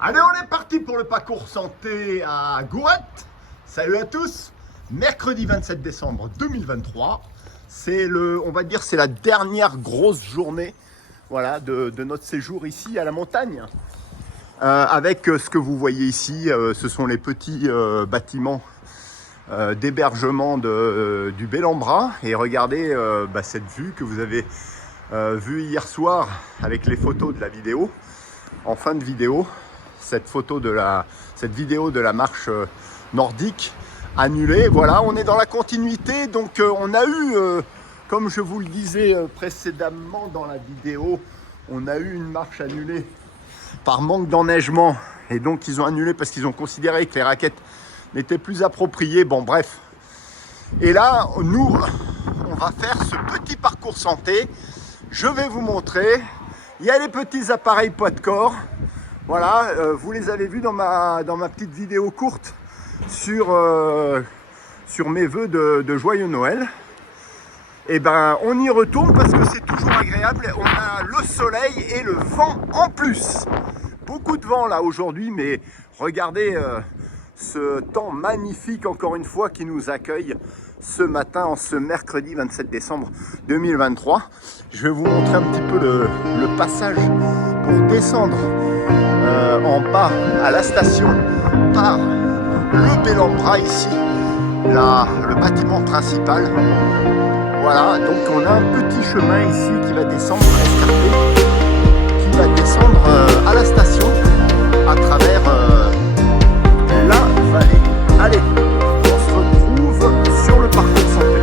Allez, on est parti pour le parcours santé à Gourette. Salut à tous. Mercredi 27 décembre 2023. C'est on va dire, c'est la dernière grosse journée, voilà, de notre séjour ici à la montagne. Avec ce que vous voyez ici, ce sont les petits bâtiments d'hébergement du Bel-en-Bras. Et regardez cette vue que vous avez vue hier soir avec les photos de la vidéo. En fin de vidéo, cette vidéo de la marche nordique annulée. Voilà, on est dans la continuité. Donc on a eu, comme je vous le disais précédemment dans la vidéo, on a eu une marche annulée par manque d'enneigement. Et donc ils ont annulé parce qu'ils ont considéré que les raquettes n'étaient plus appropriées. Bon, bref. Et là, nous, on va faire ce petit parcours santé. Je vais vous montrer. Il y a les petits appareils poids de corps. Voilà, vous les avez vus dans ma petite vidéo courte sur mes vœux de joyeux Noël. Et ben, on y retourne parce que c'est toujours agréable. On a le soleil et le vent en plus. Beaucoup de vent là aujourd'hui, mais regardez ce temps magnifique encore une fois qui nous accueille ce matin, en ce mercredi 27 décembre 2023. Je vais vous montrer un petit peu le passage pour descendre en bas à la station par le Bel-en-Bras ici, le bâtiment principal. Voilà, donc on a un petit chemin ici qui va descendre escarpé, qui va descendre à la station à travers la vallée. Allez, on se retrouve sur le parcours santé.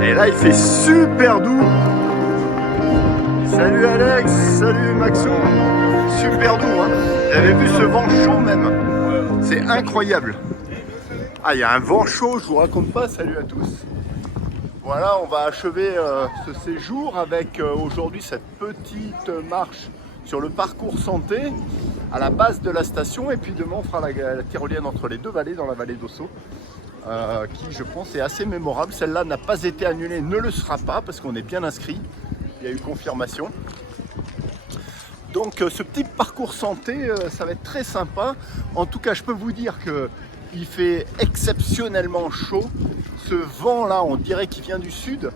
Et là il fait super doux. Salut Alex, salut Maxou. Super doux, hein. J'avais vu ce vent chaud même. C'est incroyable. Ah, il y a un vent chaud, je vous raconte pas. Salut à tous. Voilà, on va achever ce séjour avec aujourd'hui cette petite marche sur le parcours santé à la base de la station. Et puis demain on fera la tyrolienne entre les deux vallées, dans la vallée d'Ossau. Qui je pense est assez mémorable. Celle-là n'a pas été annulée, ne le sera pas parce qu'on est bien inscrit. Il y a eu confirmation. Donc ce petit parcours santé, ça va être très sympa. En tout cas, je peux vous dire que il fait exceptionnellement chaud. Ce vent là, on dirait qu'il vient du sud.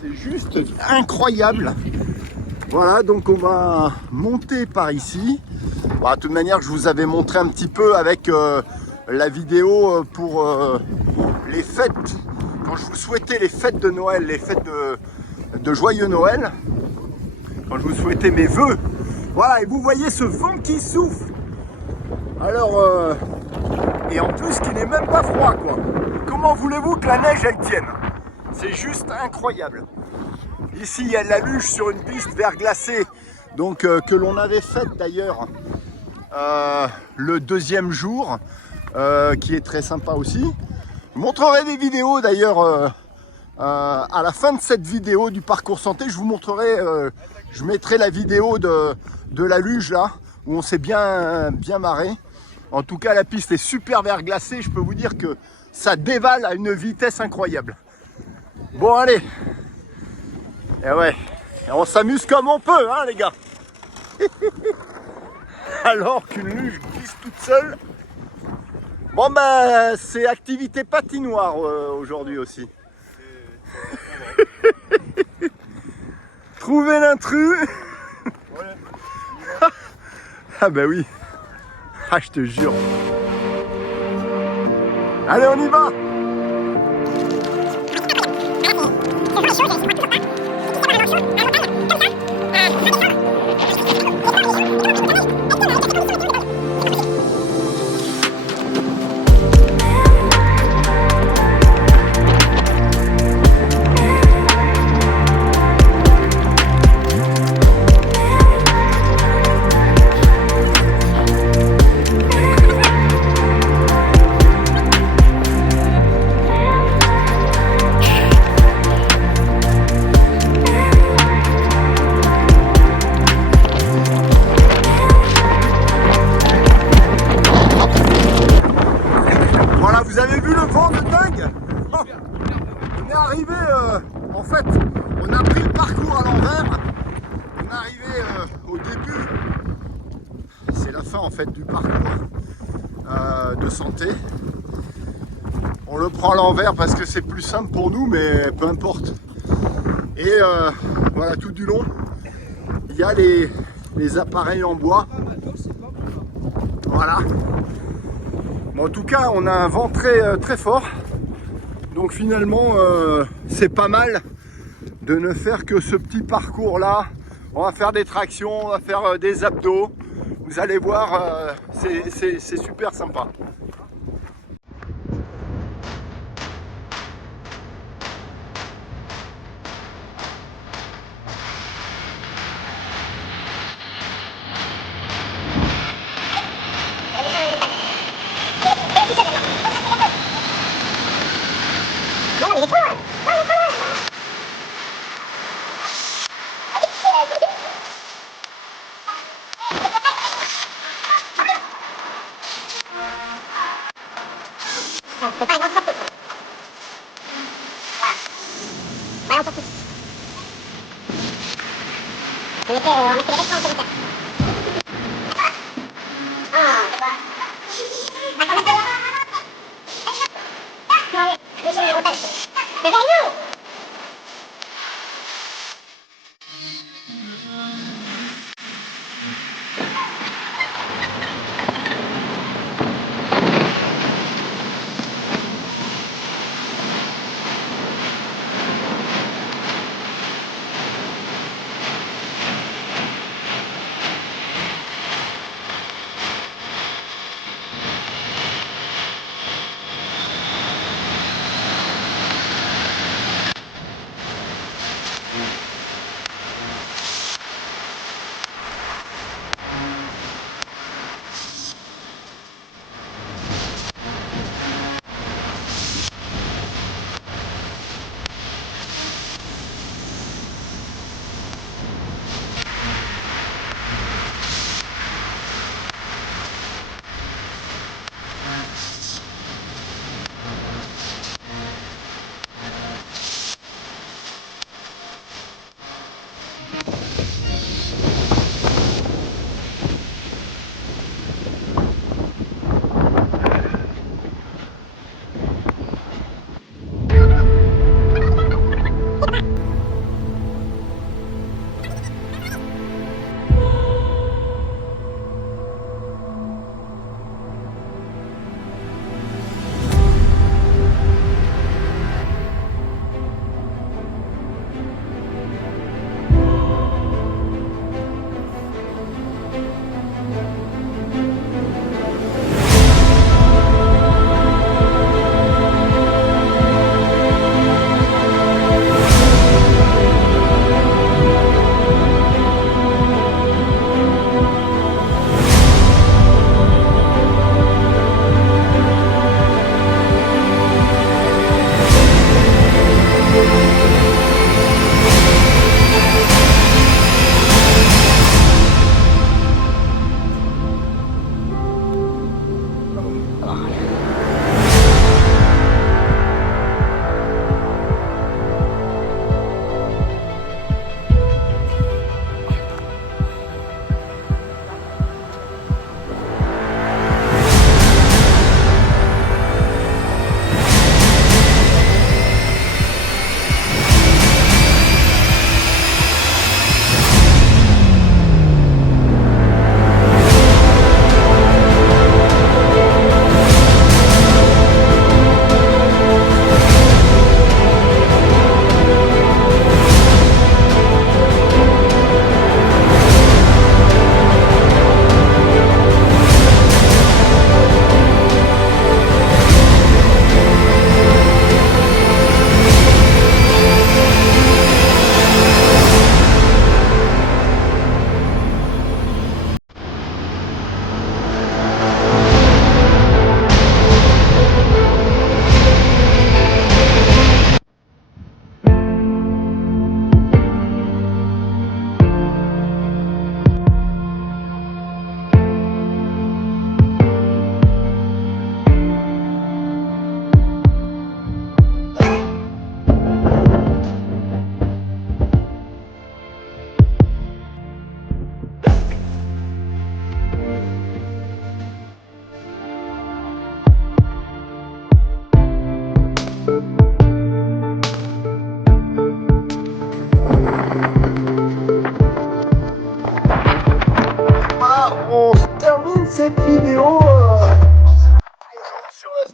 C'est juste incroyable. Voilà, donc on va monter par ici. Bon, de toute manière, je vous avais montré un petit peu avec la vidéo pour les fêtes, quand je vous souhaitais les fêtes de Noël, les fêtes de joyeux Noël, quand je vous souhaitais mes vœux. Voilà, et vous voyez ce vent qui souffle. Alors, et en plus qui n'est même pas froid, quoi. Comment voulez-vous que la neige, elle tienne? C'est juste incroyable. Ici, il y a de la luge sur une piste verglacée, donc que l'on avait faite d'ailleurs le deuxième jour qui est très sympa aussi. Je vous montrerai des vidéos d'ailleurs à la fin de cette vidéo du parcours santé. Je vous montrerai, je mettrai la vidéo de la luge là où on s'est bien marré. En tout cas, la piste est super verglacée. Je peux vous dire que ça dévale à une vitesse incroyable. Bon, allez. Et ouais, et on s'amuse comme on peut, hein, les gars. Alors qu'une luge glisse toute seule. Bon, ben, c'est activité patinoire aujourd'hui aussi. Trouver l'intrus. Ah, ben oui. Ah, je te jure. Allez, on y va. Vous avez vu le vent de dingue? On est arrivé, en fait, on a pris le parcours à l'envers. On est arrivé au début, c'est la fin en fait du parcours de santé. On le prend à l'envers parce que c'est plus simple pour nous, mais peu importe. Et voilà, tout du long, il y a les appareils en bois. Voilà. En tout cas, on a un vent très fort. Donc finalement, c'est pas mal de ne faire que ce petit parcours-là. On va faire des tractions, on va faire des abdos. Vous allez voir, c'est super sympa.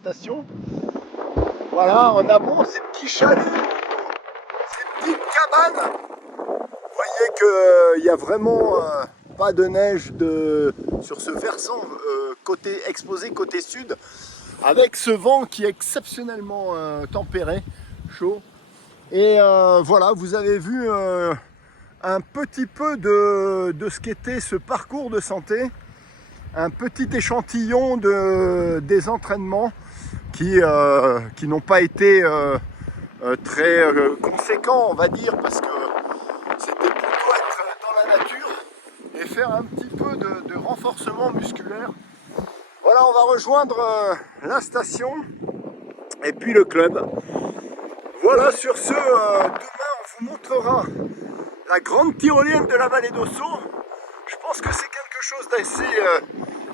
station. Voilà, en amont, ces petits chalets, ces petites cabanes. Vous voyez qu'il n'y a vraiment pas de neige sur ce versant côté exposé côté sud, avec ce vent qui est exceptionnellement tempéré, chaud. Et voilà, vous avez vu un petit peu de ce qu'était ce parcours de santé, un petit échantillon des entraînements qui n'ont pas été très conséquents, on va dire, parce que c'était plutôt être dans la nature et faire un petit peu de renforcement musculaire. Voilà, on va rejoindre la station et puis le club. Voilà, sur ce, demain on vous montrera la grande tyrolienne de la vallée d'Ossau. Je pense que c'est quelque chose d'assez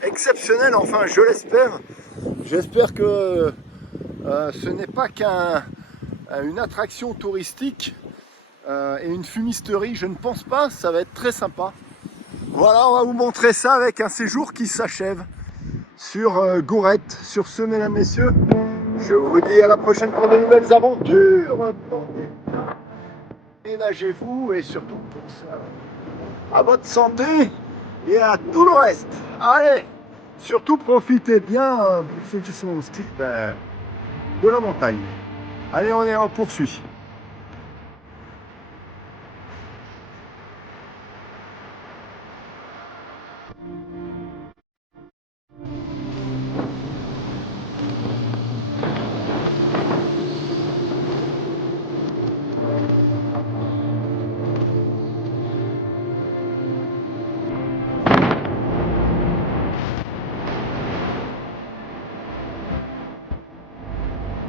exceptionnel, enfin je l'espère. J'espère que ce n'est pas qu'une attraction touristique et une fumisterie, je ne pense pas, ça va être très sympa. Voilà, on va vous montrer ça avec un séjour qui s'achève sur Gourette. Sur ce, mesdames, messieurs, je vous dis à la prochaine pour de nouvelles aventures. Ménagez-vous et surtout à votre santé et à tout le reste. Allez, surtout profitez bien pour ceux qui sont au style de la montagne. Allez, on poursuit.